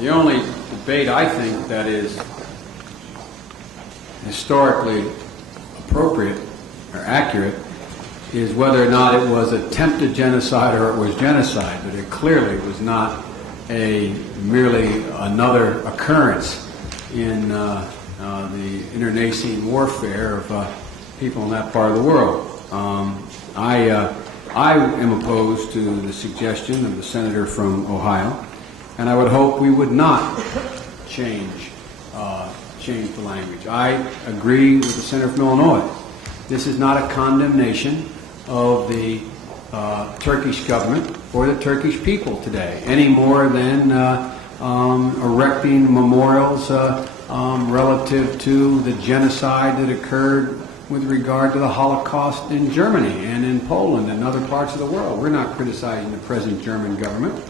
The only debate I think that is historically appropriate or accurate is whether or not it was attempted genocide or it was genocide, but it clearly was not merely another occurrence in the internecine warfare of people in that part of the world. I am opposed to the suggestion of the senator from Ohio, and I would hope we would not change the language. I agree with the senator from Illinois. This is not a condemnation of the Turkish government or the Turkish people today, any more than erecting memorials relative to the genocide that occurred with regard to the Holocaust in Germany and in Poland and other parts of the world. We're not criticizing the present German government.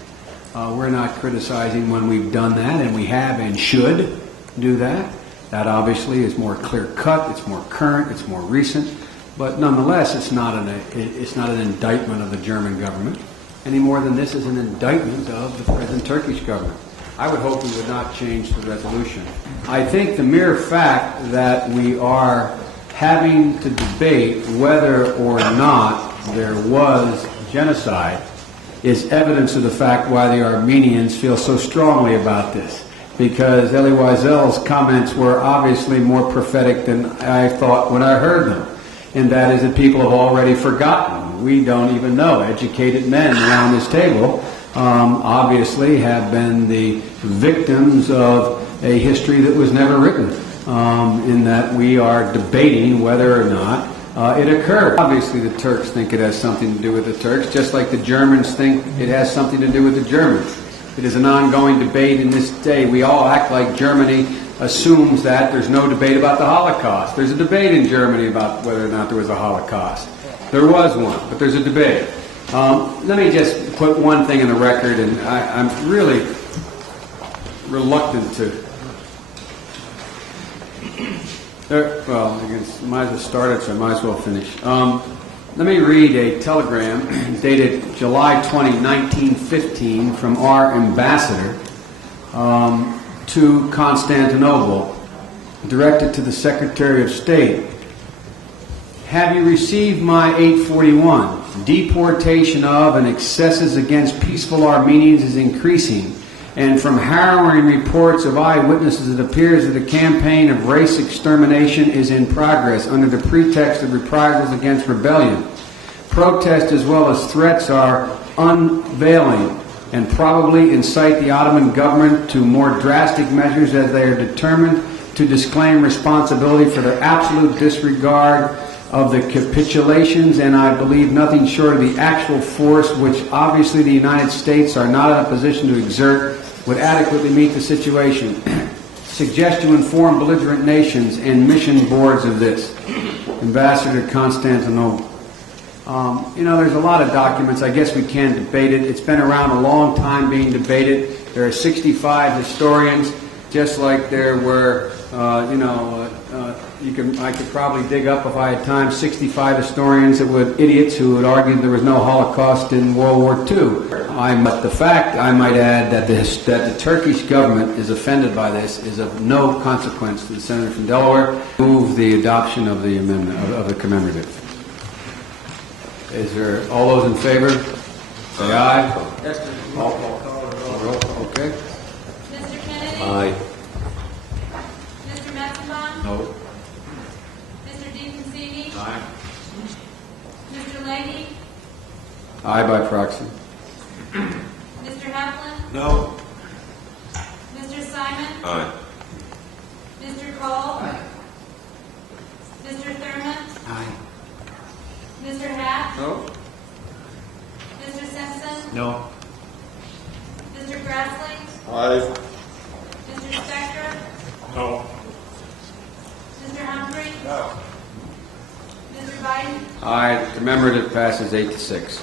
We're not criticizing when we've done that, and we have and should do that. That obviously is more clear-cut, it's more current, it's more recent, but nonetheless, it's not an indictment of the German government any more than this is an indictment of the present Turkish government. I would hope we would not change the resolution. I think the mere fact that we are having to debate whether or not there was genocide is evidence of the fact why the Armenians feel so strongly about this. Because Elie Wiesel's comments were obviously more prophetic than I thought when I heard them. And that is that people have already forgotten. We don't even know. Educated men around this table obviously have been the victims of a history that was never written, in that we are debating whether or not it occurred. Obviously the Turks think it has something to do with the Turks, just like the Germans think it has something to do with the Germans. It is an ongoing debate in this day. We all act like Germany assumes that there's no debate about the Holocaust. There's a debate in Germany about whether or not there was a Holocaust. There was one, but there's a debate. Let me just put one thing in the record, and I'm really reluctant to... Well, I guess I might as well start it, so I might as well finish. Let me read a telegram dated July 20, 1915, from our ambassador to Constantinople, directed to the Secretary of State. Have you received my 841? Deportation of and excesses against peaceful Armenians is increasing, and from harrowing reports of eyewitnesses, it appears that a campaign of race extermination is in progress under the pretext of reprisals against rebellion. Protests as well as threats are unveiling and probably incite the Ottoman government to more drastic measures as they are determined to disclaim responsibility for their absolute disregard of the capitulations, and I believe nothing short of the actual force which obviously the United States are not in a position to exert would adequately meet the situation. Suggest to inform belligerent nations and mission boards of this. Ambassador Constantinople. There's a lot of documents. I guess we can debate it. It's been around a long time being debated. There are 65 historians, just like there were, I could probably dig up, if I had time, 65 historians idiots who would argue there was no Holocaust in World War II. But the fact, I might add, that the Turkish government is offended by this is of no consequence to the senator from Delaware. Move the adoption of the amendment, of the commemorative. Is there all those in favor? Say aye. Okay. Mr. Kennedy? Aye. Mr. Metzenbaum? No. Mr. DeConcini? Aye. Mr. Leahy? Aye by proxy. Mr. Heflin? No. Mr. Simon? Aye. Mr. Cole? Aye. Mr. Thurman? Aye. Mr. Hatch? No. Mr. Simpson? No. Mr. Grassley? Aye. Mr. Spector? No. Mr. Humphrey? No. Mr. Biden? Aye. Commemorative passes 8-6.